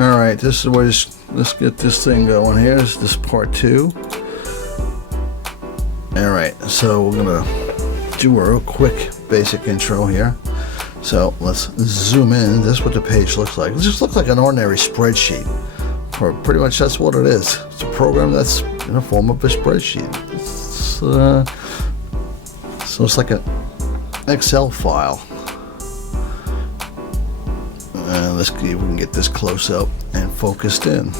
All right, this is where let's get this thing going here. This is part 2. All right, so we're gonna do a real quick basic intro here. So let's zoom in. This is what the page looks like. It just looks like an ordinary spreadsheet. Or pretty much that's what it is. It's a program that's in the form of a spreadsheet. So it's like an Excel file. Let's see if we can get this close up and focused in.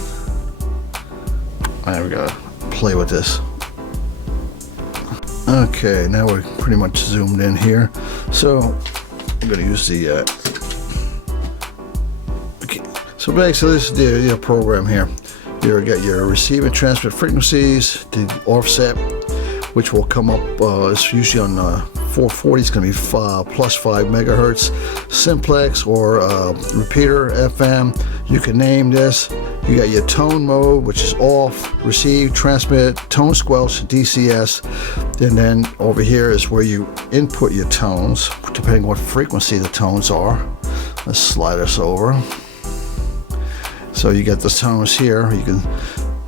Alright, we gotta play with this. Okay, now we're pretty much zoomed in here. So I'm gonna use the okay. So basically this is the program here. You got your receive and transmit frequencies, the offset, which will come up, it's usually on 440, it's going to be plus 5 megahertz, simplex or repeater, FM. You can name this. You got your tone mode, which is off, receive, transmit, tone squelch, DCS. And then over here is where you input your tones, depending on what frequency the tones are. Let's slide this over. So you get the tones here. You can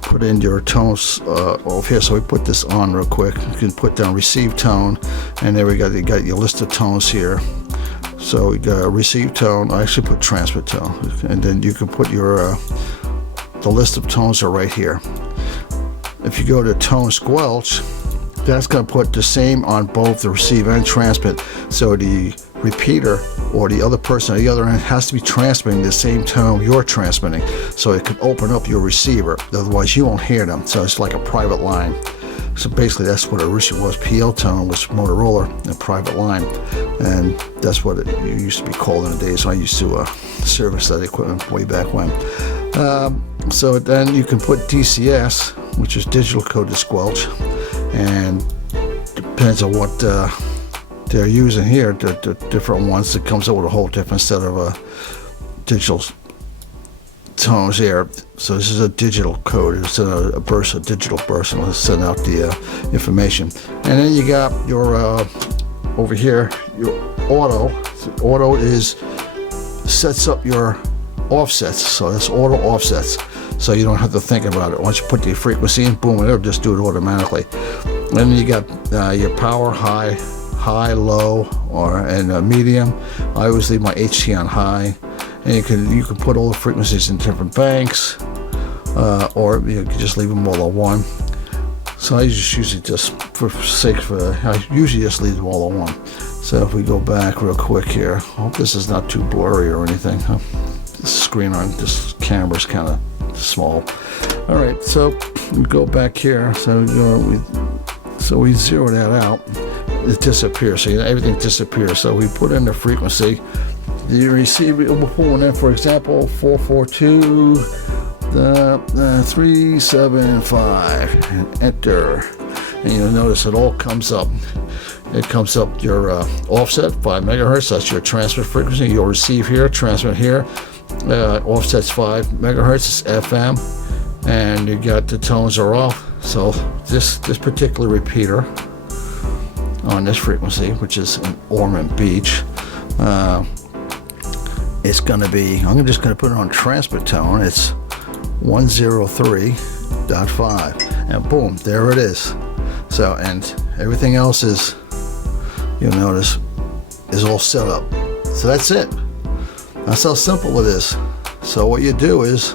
put in your tones over here. So we put this on real quick. You can put down receive tone, and there we go. You got your list of tones here. So we got a receive tone. I actually put transmit tone, and then you can put your the list of tones are right here. If you go to tone squelch, that's going to put the same on both the receive and transmit. So the repeater or the other person at the other end has to be transmitting the same tone you're transmitting, so it can open up your receiver. Otherwise you won't hear them. So it's like a private line. So basically that's what it originally was. PL tone was Motorola, a private line, and that's what it used to be called in the days. I used to service that equipment way back when. So then you can put DCS, which is digital coded squelch, and depends on what they're using here, the different ones. It comes up with a whole different set of digital tones here. So this is a digital code. It's a burst, a digital burst, and it'll send out the information. And then you got your over here your auto. Auto sets up your offsets. So that's auto offsets. So you don't have to think about it. Once you put the frequency in, boom, it'll just do it automatically. And then you got your power, high, low, and medium. I always leave my HT on high, and you can put all the frequencies in different banks, or you can just leave them all on one. So I usually I usually just leave them all on one. So if we go back real quick here, I hope this is not too blurry or anything. The screen on this camera is kind of small. All right, so we go back here. So we zero that out. It disappears. So everything disappears. So we put in the frequency. You receive it. We'll pull in, for example, 442 375, and enter. And you'll notice it all comes up. It comes up your offset 5 megahertz. That's your transmit frequency. You'll receive here, transmit here. Offset's 5 megahertz. It's FM, and you got the tones are off. So this particular repeater on this frequency, which is in Ormond Beach, it's going to be, I'm just going to put it on transmit tone. It's 103.5, and boom, there it is. So, and everything else is, you'll notice, is all set up. So that's it. That's how simple it is. So what you do is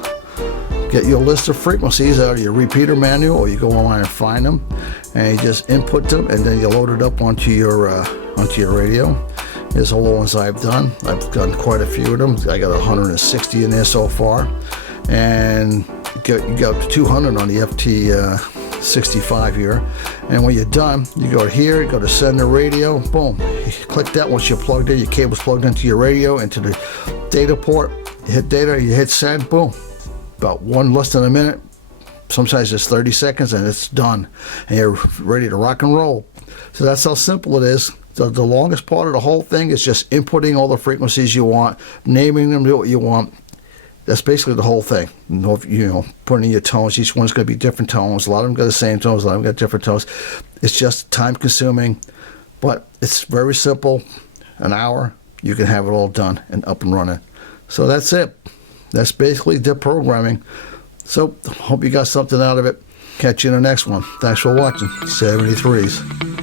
get your list of frequencies out of your repeater manual, or you go online and find them, and you just input them, and then you load it up onto your radio. Here's all the ones I've done. I've done quite a few of them. I got 160 in there so far, and you got up to 200 on the FT65 here. And when you're done, you go here, you go to send the radio, boom. You click that once you're plugged in, your cable's plugged into your radio, into the data port. You hit data, you hit send, boom. About less than a minute, sometimes it's 30 seconds, and it's done, and you're ready to rock and roll. So that's how simple it is. The longest part of the whole thing is just inputting all the frequencies you want, naming them, do what you want. That's basically the whole thing. Putting in your tones. Each one's going to be different tones. A lot of them got the same tones. A lot of them got different tones. It's just time consuming, but it's very simple. An hour, you can have it all done and up and running. So that's it. That's basically their programming. So, hope you got something out of it. Catch you in the next one. Thanks for watching. 73s.